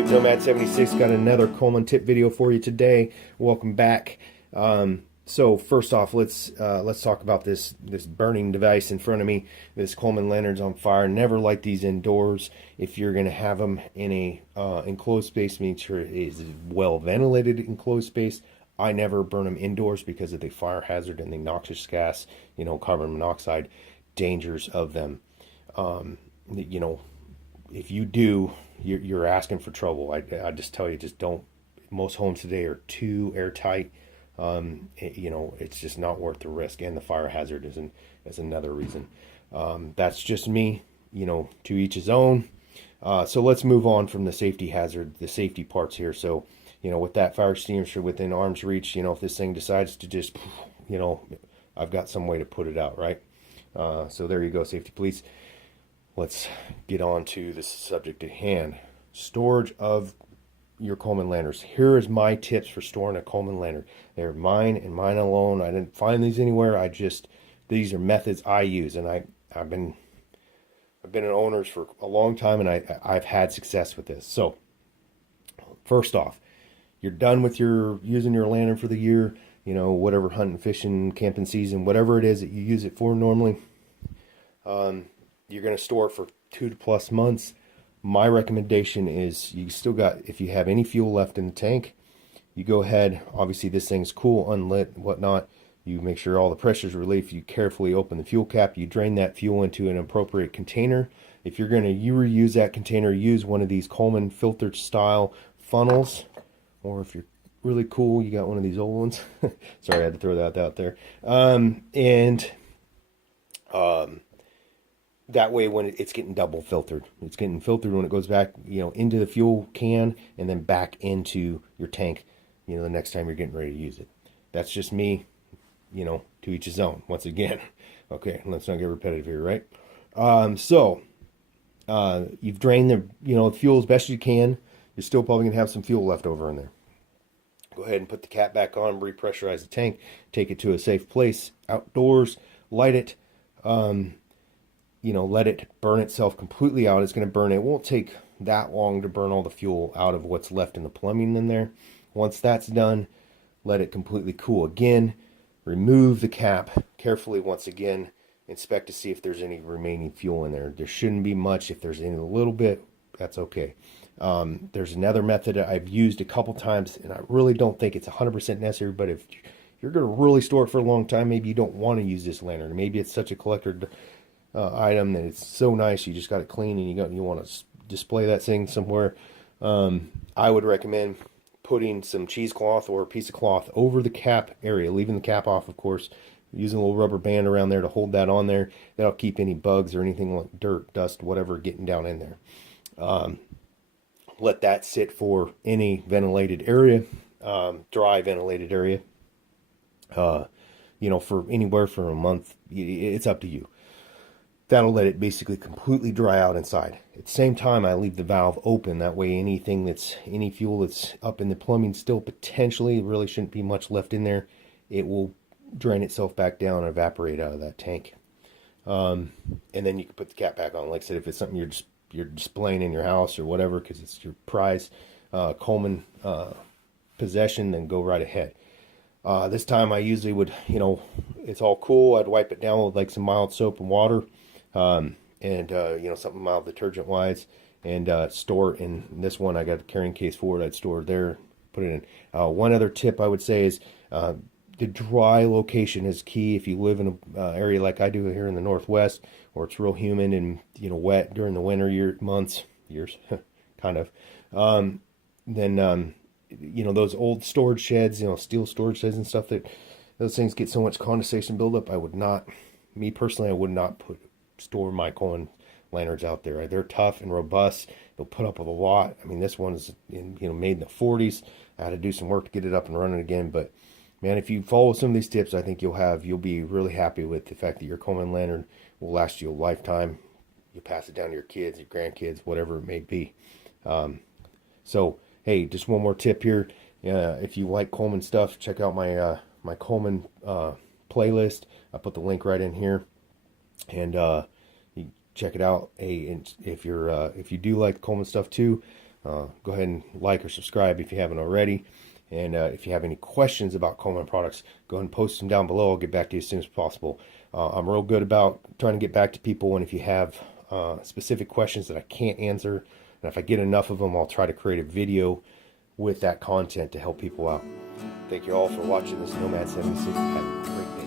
YouTube? Nomad76 got another Coleman tip video for you today. Welcome back. So first off, let's talk about this burning device in front of me. This Coleman lantern's on fire. Never light these indoors. If you're going to have them in a enclosed space, make sure it is well ventilated enclosed space. I never burn them indoors because of the fire hazard and the noxious gas, carbon monoxide dangers of them. If you do, you're asking for trouble. I just tell you, just don't. Most homes today are too airtight. It's just not worth the risk, and the fire hazard is another reason. That's just me. To each his own. So let's move on from the safety hazard, the safety parts here. So, with that fire extinguisher within arm's reach, if this thing decides to just, I've got some way to put it out, right? So there you go, safety police. Let's get on to the subject at hand. Storage of your Coleman lanterns. Here is my tips for storing a Coleman lantern. They're mine and mine alone. I didn't find these anywhere. These are methods I use, and I've been an owner for a long time, and I've had success with this. So first off, you're done with using your lantern for the year, whatever hunting, fishing, camping season, whatever it is that you use it for normally. You're going to store it for 2+ months. My recommendation is if you have any fuel left in the tank, you go ahead. Obviously, this thing's cool, unlit, whatnot. You make sure all the pressure's relieved. You carefully open the fuel cap. You drain that fuel into an appropriate container. If you're going to reuse that container, use one of these Coleman filtered style funnels. Or if you're really cool, you got one of these old ones. Sorry, I had to throw that out there. That way, when it's getting double filtered, it's getting filtered when it goes back, into the fuel can and then back into your tank, the next time you're getting ready to use it. That's just me, to each his own. Once again, okay, let's not get repetitive here, right? You've drained the fuel as best you can. You're still probably gonna have some fuel left over in there. Go ahead and put the cap back on, repressurize the tank, take it to a safe place outdoors, light it. Let it burn itself completely out. It's going to burn. It won't take that long to burn all the fuel out of what's left in the plumbing in there. Once that's done, let it completely cool again. Remove the cap carefully once again. Inspect to see if there's any remaining fuel in there. There shouldn't be much. If there's any a little bit, that's okay. There's another method I've used a couple times, and I really don't think it's 100% necessary, but if you're going to really store it for a long time, maybe you don't want to use this lantern. Maybe it's such a collector item that it's so nice you just got it clean and you want to display that thing somewhere. I would recommend putting some cheesecloth or a piece of cloth over the cap area, leaving the cap off, of course, using a little rubber band around there to hold that on there. That'll keep any bugs or anything like dirt, dust, whatever getting down in there. Let that sit for any ventilated area, dry ventilated area, for anywhere for a month. It's up to you. That'll let it basically completely dry out inside. At the same time, I leave the valve open. That way any fuel that's up in the plumbing still potentially, really shouldn't be much left in there. It will drain itself back down and evaporate out of that tank. And then you can put the cap back on. Like I said, if it's something you're displaying in your house or whatever, because it's your prize Coleman possession, then go right ahead. This time I usually would, it's all cool. I'd wipe it down with like some mild soap and water. Something mild detergent wise, and store it in this one. I got a carrying case for it. I'd store it there, put it in. One other tip I would say is the dry location is key. If you live in an area like I do here in the Northwest, where it's real humid and wet during the winter years, kind of, then those old storage sheds, steel storage sheds and stuff, that those things get so much condensation buildup. I would not store my Coleman lanterns out there. They're tough and robust. They'll put up with a lot. I mean, this one is made in the 40s. I had to do some work to get it up and running again. But man, if you follow some of these tips, I think you'll be really happy with the fact that your Coleman lantern will last you a lifetime. You'll pass it down to your kids, your grandkids, whatever it may be. So hey, just one more tip here. If you like Coleman stuff, check out my Coleman playlist. I put the link right in here, and you check it out. Hey, and if you do like Coleman stuff too, Go ahead and like or subscribe if you haven't already. And if you have any questions about Coleman products, go ahead and post them down below. I'll get back to you as soon as possible. I'm real good about trying to get back to people, and if you have specific questions that I can't answer, and if I get enough of them, I'll try to create a video with that content to help people out. Thank you all for watching this Nomad 76. Have a great day.